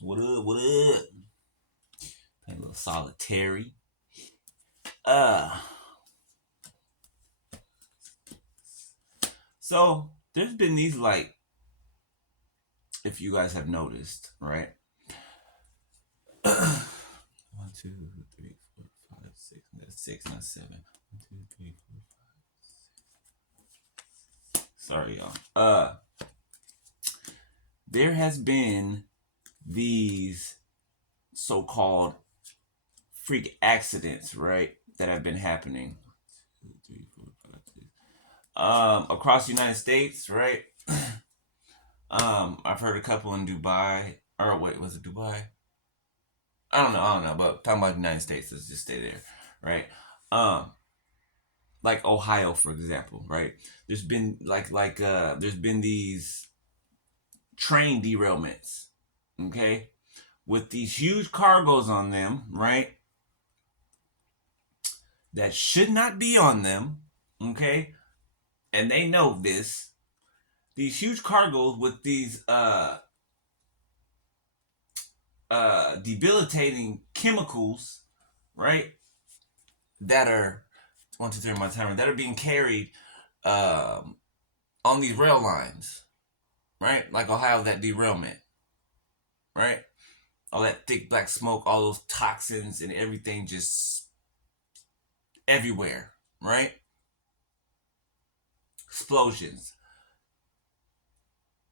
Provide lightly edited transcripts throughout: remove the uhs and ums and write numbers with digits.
What up? What up? Playing a little solitary. So there's been these if you guys have noticed, right? 1, 2, 3, 4, 5, 6. That's 6, not 7. 1, 2, 3, 4, 5. Sorry, y'all. There has been these so-called freak accidents, right, that have been happening. 1, 2, 3, 4, 5, 6. Across the United States, right? I've heard a couple in Dubai. Or wait, was it Dubai? I don't know. But talking about the United States, let's just stay there, right? Um, like Ohio, for example, right? There's been there's been these train derailments, okay, with these huge cargoes on them, right? That should not be on them, okay, and they know this. These huge cargoes with these debilitating chemicals, right? That are 1, 2, 3 my timer that are being carried um, on these rail lines, right? Like Ohio, that derailment, right? All that thick black smoke, all those toxins and everything just everywhere, right? Explosions,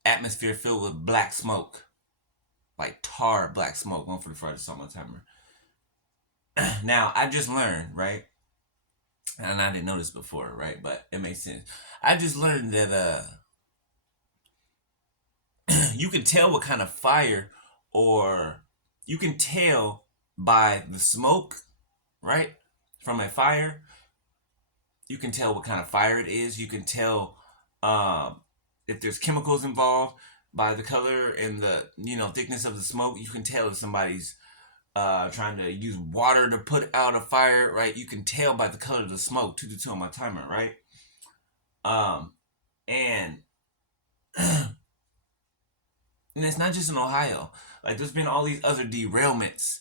atmosphere filled with black smoke, like tar black smoke. 1:45 to my timer. Now I just learned, right? And I didn't know this before, right? But it makes sense. I just learned that you can tell what kind of fire, or you can tell by the smoke, right? From a fire, you can tell what kind of fire it is. You can tell if there's chemicals involved by the color and the thickness of the smoke. You can tell if somebody's trying to use water to put out a fire, right? You can tell by the color of the smoke. 2 to 2 on my timer, right? And and it's not just in Ohio. Like there's been all these other derailments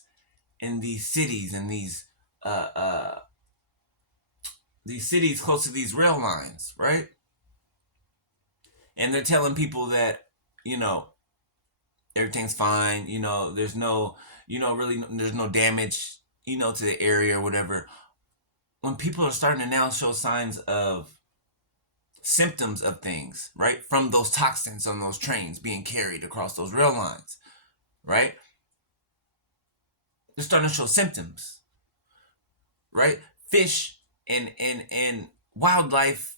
in these cities and these cities close to these rail lines, right? And they're telling people that you know everything's fine. There's no really there's no damage to the area or whatever. When people are starting to now show signs of symptoms of things, right, from those toxins on those trains being carried across those rail lines, right? They're starting to show symptoms, right? Fish and wildlife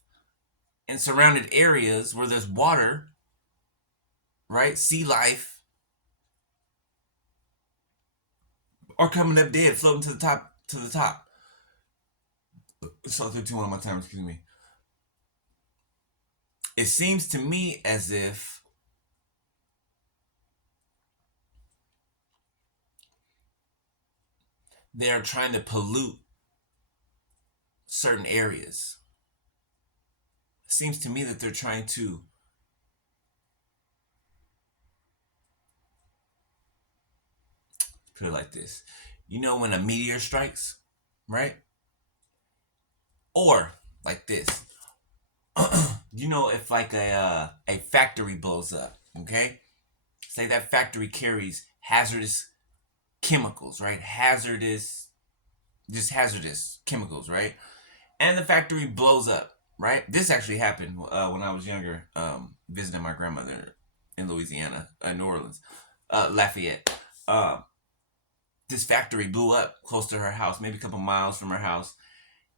in surrounded areas where there's water, right? Sea life are coming up dead, floating to the top. So 2 on my time, excuse me. It seems to me as if they're trying to pollute certain areas. It seems to me that they're trying to put it like this. When a meteor strikes, right? Or like this. If like a factory blows up, okay? Say that factory carries hazardous chemicals, right? Hazardous chemicals, right? And the factory blows up, right? This actually happened when I was younger, visiting my grandmother in Louisiana, New Orleans, Lafayette. This factory blew up close to her house, maybe a couple miles from her house,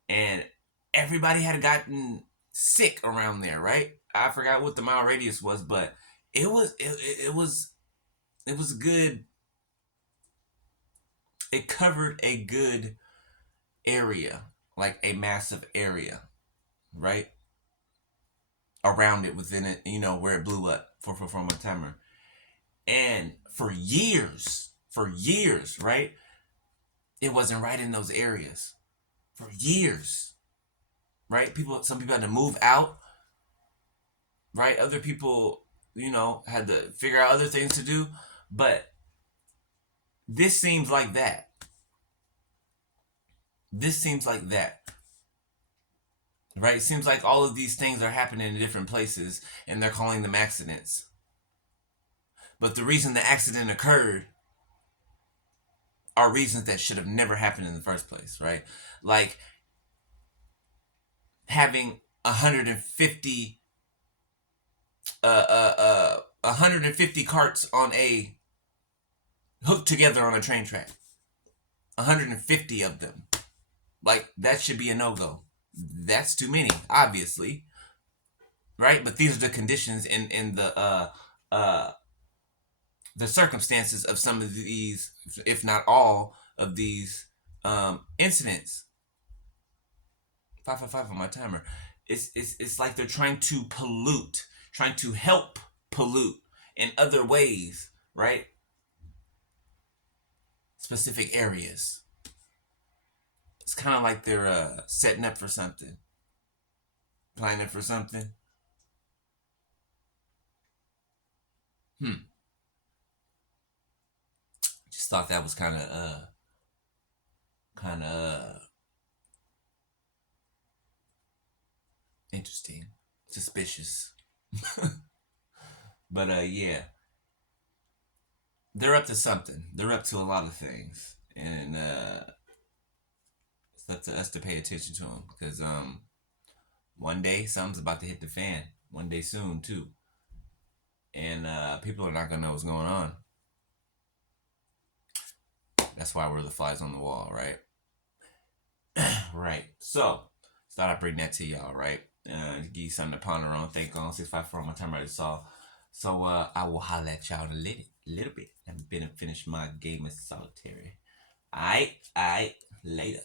and everybody had gotten sick around there, right? I forgot what the mile radius was, but it was good. It covered a good area, like a massive area, right? Around it, within it, where it blew up for my timer. And for years, right? It wasn't right in those areas. For years. Right? Some people had to move out. Right? Other people had to figure out other things to do. But this seems like that. This seems like that. Right? It seems like all of these things are happening in different places and they're calling them accidents. But the reason the accident occurred are reasons that should have never happened in the first place, right? Like having 150 150 carts on a hooked together on a train track. 150 of them. Like that should be a no-go. That's too many, obviously. Right? But these are the conditions in the circumstances of some of these, if not all of these incidents. 555 on my timer. It's like they're trying to pollute, trying to help pollute in other ways, right? Specific areas. It's kind of like they're setting up for something, planning for something. Just thought that was kind of interesting, suspicious. But yeah, they're up to something. They're up to a lot of things, and it's up to us to pay attention to them because one day something's about to hit the fan. One day soon too, and people are not gonna know what's going on. That's why we're the flies on the wall, right? Right. So, thought I'd bring that to y'all, right? Give you something to ponder on, think on. 654 on my time right saw. So I will holler at y'all in a little bit. I'm gonna finish my game of solitary. Alright, later.